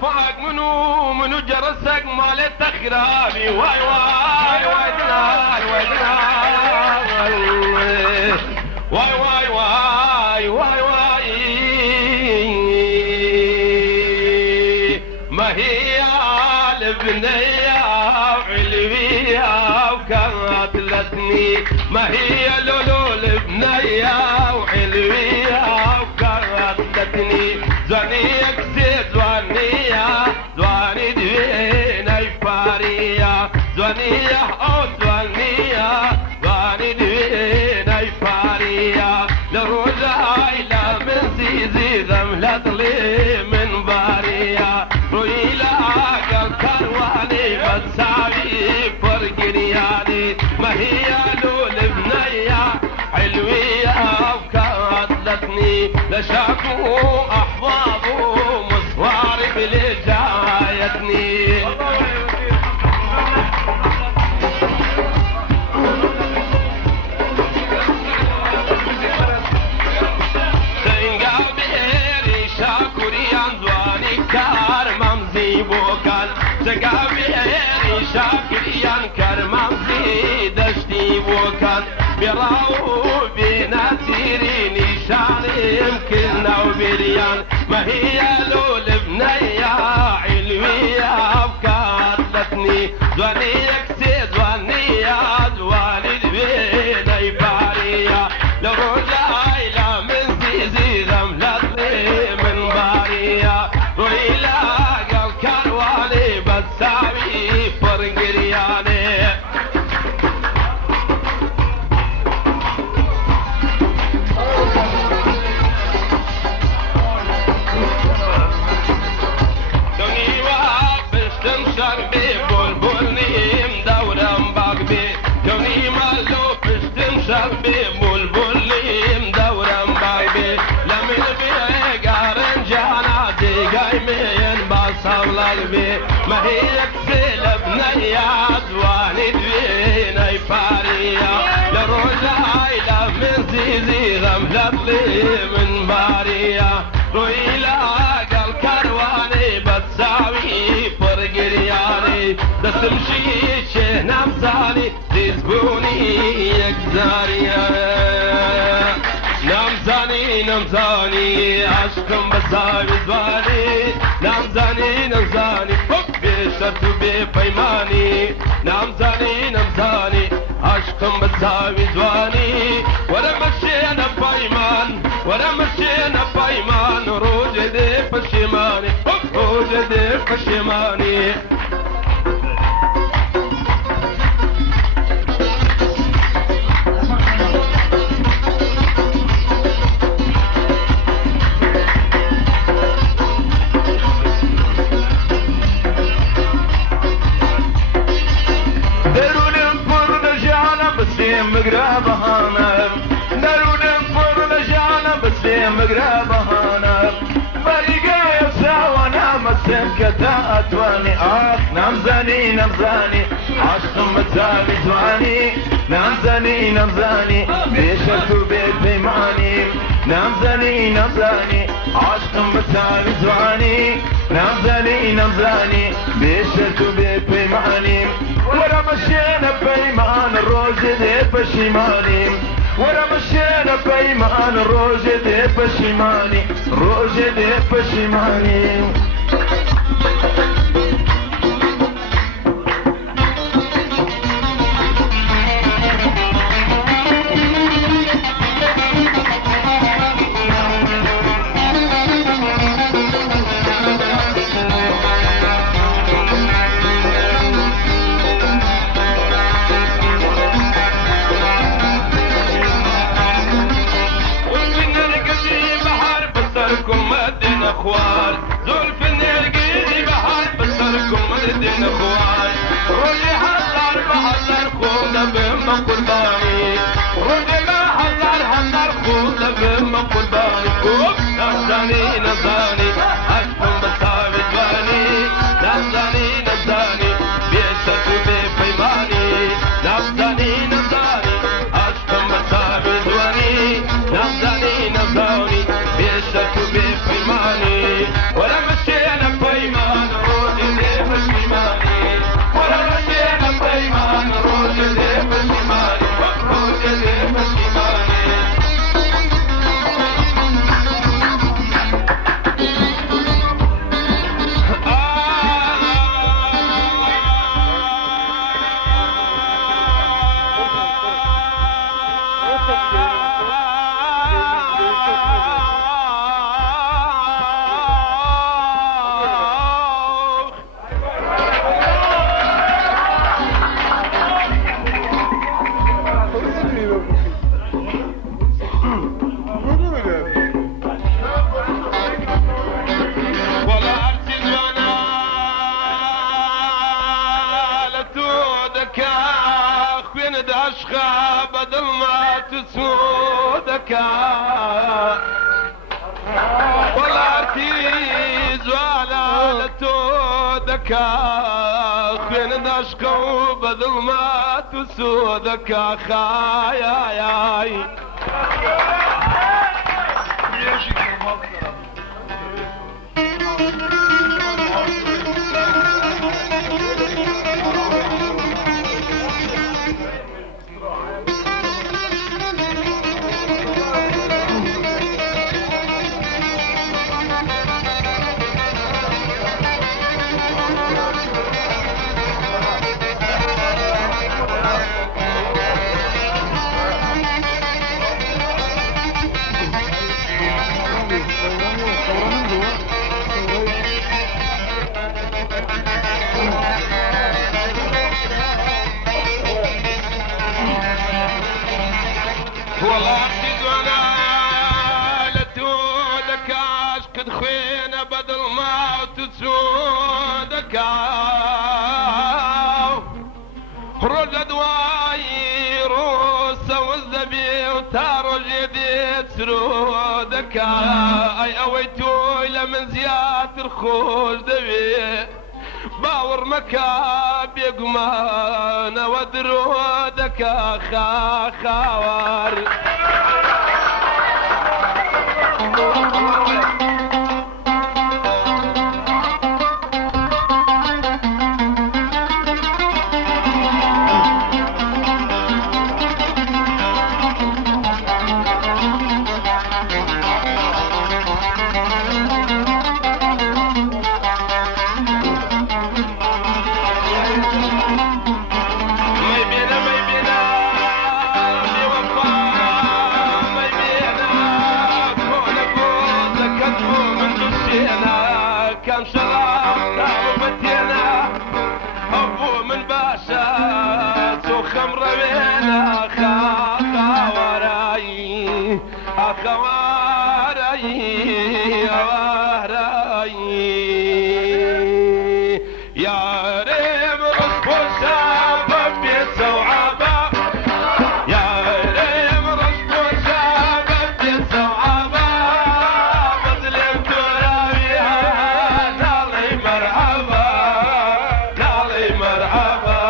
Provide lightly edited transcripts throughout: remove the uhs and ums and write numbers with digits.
فوق منو جرسك مال التخرابي واي واي واي دنال واي دنال واي واي واي واي واي ما هي البنية وعلوية وقاتلتني ما هي لولو البنية وعلوية وقاتلتني زنيك زيد زوانية زواني دويني فارية زوانية أو زوانية زواني دويني فارية لروجاي لا من زيزي ذملت لي من بارية رويلا قل كرواني بتساوي فرق ريالي ما هي لول بنية حلوية وقاتلتني لشافوا أحبابه مصوار بلي جايتني سقابيري شاكريان كرمامزي دشتي وكان براو بناتيري نشان يمكن نو بريان ما هي لول بنية علوية وقاتلتني زوانيك سيد زوانية زواني البيني بارية لو رجاي لا من زيزي ذملت لي من بارية رويلا بتساوي فرق ريالي دوني وابش تنشر بي بلبلني مدورا باقبي دوني مالو بش تنشر بي بلبلني مدورا باقبي لمن بي قارن جانا دي قايمين باصول قلبي ما هي كسل بنية زواني دويني فارية لروجاي لا من زيزي غملت لي من بارية رويلا قل كرواني بتساوي فرق ريالي دستمشي شه نمزاني تزبوني يكزارية نمزاني نمزاني عشقم بساوي زواني نمزاني نمزاني بشرط بفيماني نمزاني نمزاني عشقم بساوي زواني ورا مشينا فيمان ورا مشينا فيمان روج دي فشماني روج دي فشماني مقربهانا درون فرن جانا بسيم مقربهانا بريقا يساوانا مسيم كتا اتواني نمزاني نمزاني عشق متساوي زواني نمزاني نمزاني بيشتو بيت بيماني نمزاني نمزاني عشق متساوي زواني نمزاني نمزاني بيشتو بيت بيماني ورا مشينا بيمان الروج دي بشمالي ورا مشينا بيمان الروج دي بشمالي روج دي بشمالي اخوان زلف النرقيني بحر بصركم مدين اخوان رولي حضر بحضر خونا بهم قرباني رولي ما حضر خونا بهم قرباني نفساني نفساني اشكم بصابي جواني نفساني نفساني بيشتو بفيماني نفساني نفساني اشكم بصابي جواني نفساني نفساني بيشتو بفيماني ولا مشينا فيمان عشقا بدل ما تسودك ولا تيز ولا لتودك خين عشقا بدل ما تسودك خايا ياي والله تدونا لتودك عشق خوينا بدل ما تسودك رجد واي روسا والذبي وتارو جديد سرودك اي اويتو الى من زياد الخوش دبي باور مكاب يقمان ودرودك خاوار كم شراب وبتينا ابو من باشا سو خمر بينا خاوراي اخواري اواراي يا ريم رب الشاب بيسوعبا يا ريم رب الشاب بيسوعبا بظلم ترابيها نالي مرحبا نالي مرحبا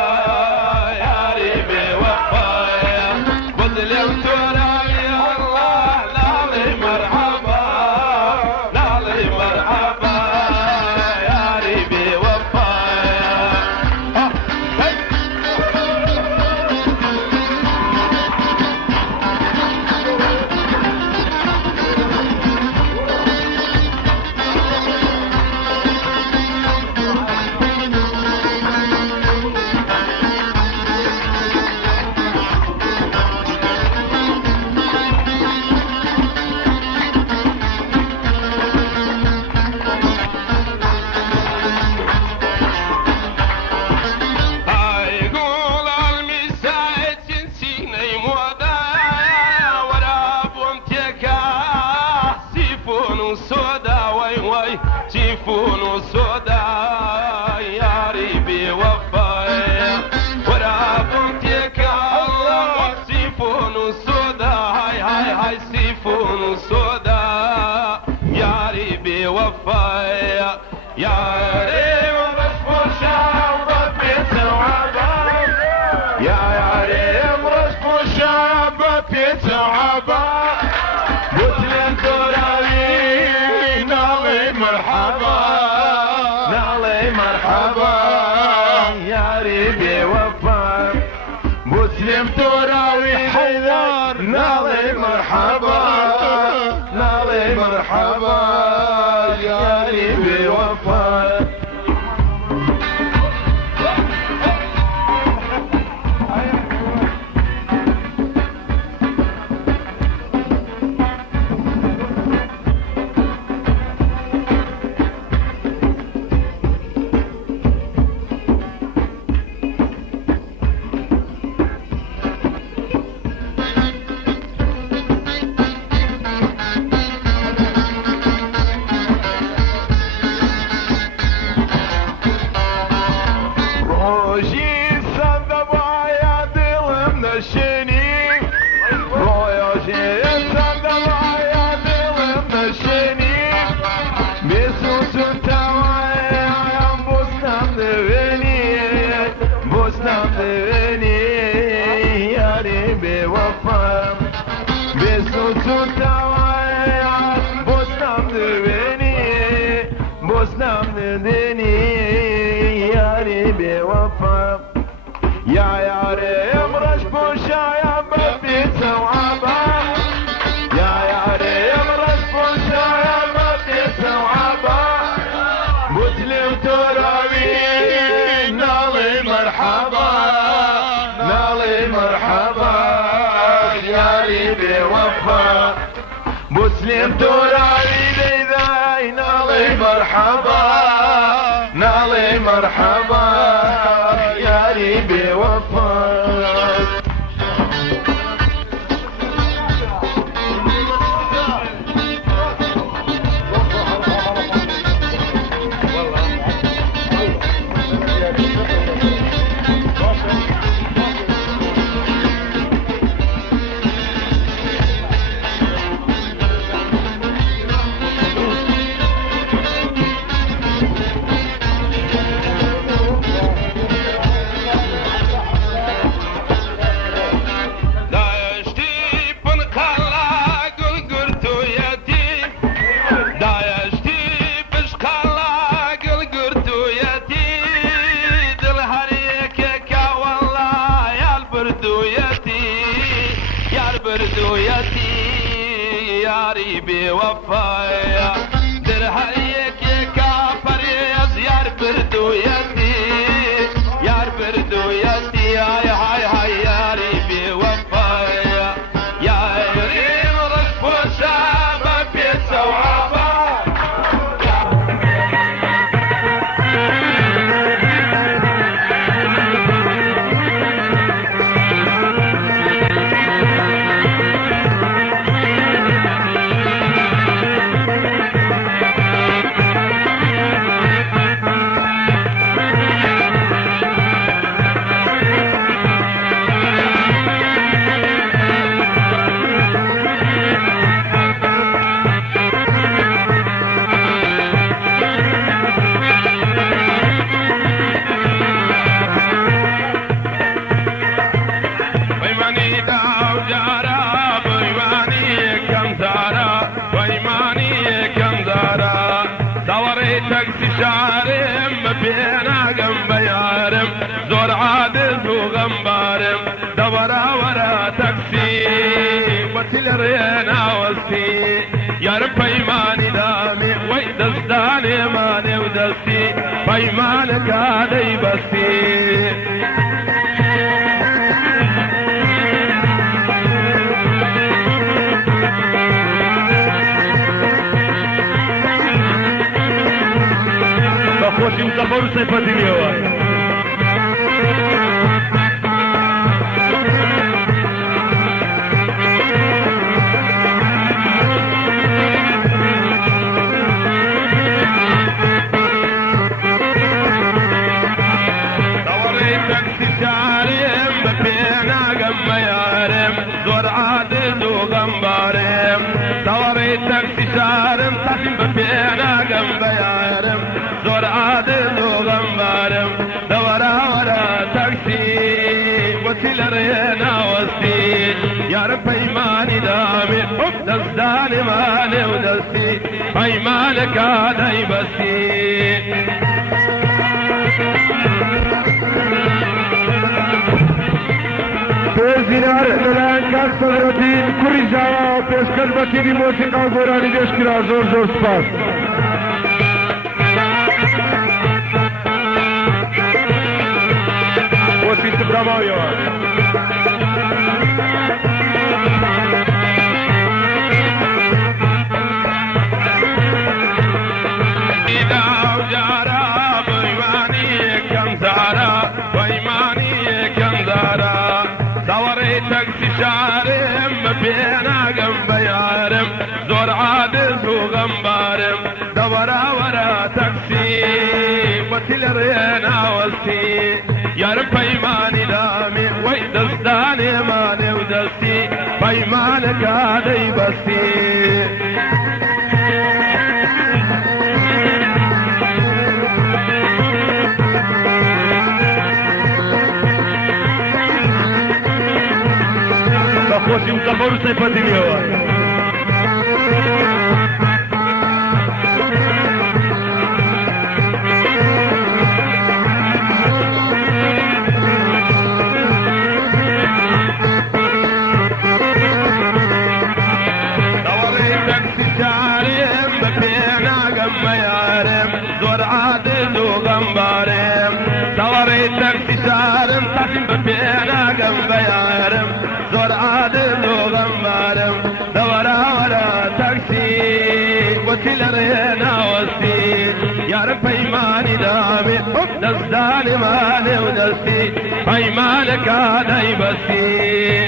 يا ريبي وفايا بظلم ترابيها الله نالي مرحبا نالي مرحبا يا ريبي وفايا يقول المساعد جنسيني مودا وراب وامتكا سيفون وسودا واي واي سيفون وسودا يا ريبي وفايا وراب وامتكا الله سيفون وسودا هاي هاي هاي سيفون وسودا يا ريبي وفايا يا ريبي وفايا يا ريم رزق الشاب بيتعبا مسلم تراوي نالي مرحبا نالي مرحبا يا ريبي وفا مسلم تراوي حيدر نالي مرحبا نالي مرحبا يا ريبي وفا مشيني بسوس التوايا بوسنام دغني بوسنام دغني يا ربي وفا بسوس التوايا بوسنام دغني بوسنام دغني يا ربي وفا يا ريم رشبوشا يا بابي توعبا يا ريم رشبوشا يا بابي توعبا مسلم تراوي نالي مرحبا نالي مرحبا يا ريبي وفا مسلم تراوي ديداي نالي مرحبا نالي مرحبا يا ريبي وفا وفايا درهيك يا كافر يا زيار بردويتي يا بردويتي هاي هاي هاي يا ريبي وفايا يا ريم رشف وشابة بيت وعبا شارم بينا جنب يارم زور عادل وغمبارم دورا ورا تاكسي وتل رينا وسي يا رب ايماني دامي ويدزداني ماني ودسي بايمانك هذي بسي خوشی مسافر صفتی میوای دوری تاکسی شارم بپینا گم یارم زور عادل و غمبارم دوری تاکسی شارم تاکسی بپینا گم یارم زور عادل وغمبارم دورا ورا تاكسي وسيل رينا وسي يا رب ايماني دامي دزداني مالي ودسي ايمانك هذا يبسي بزينار للانكار صدرتين كوريجاوا پیشکش بکی موسیقی گورانی دیش کرا زور زور سپاس وسيلة براماوية إذا وجارا بيواني كم زارا وإيماني كم زارا دوريتك شارم بينا جنب يارم زور عادل وغمبارم دورا ورا تاكسي وتل رينا وسي يا رب ايماني دامي ويدزداني ماني ودسي بايمانك هذا يبسي برو سیپتی لیوان زور عادل وغمبارم ثوريتك تسارم طفل ببينا قم بيارم زور عادل وغمبارم دورا ورا تاكسي وتلرينا وسي يا رب ايماني دامي نزداني مالي ونسي ايمانك هذا يبسي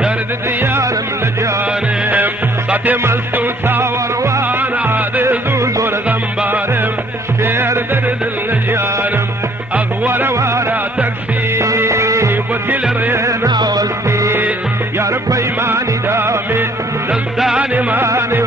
درد ديار ملجانم قاتي ملسو ساور وانا عادز وزور غمبارم شير درد اللجانم اغور ورا تكسي وتل رينا وسي يا رب ايماني دامي دزداني ماني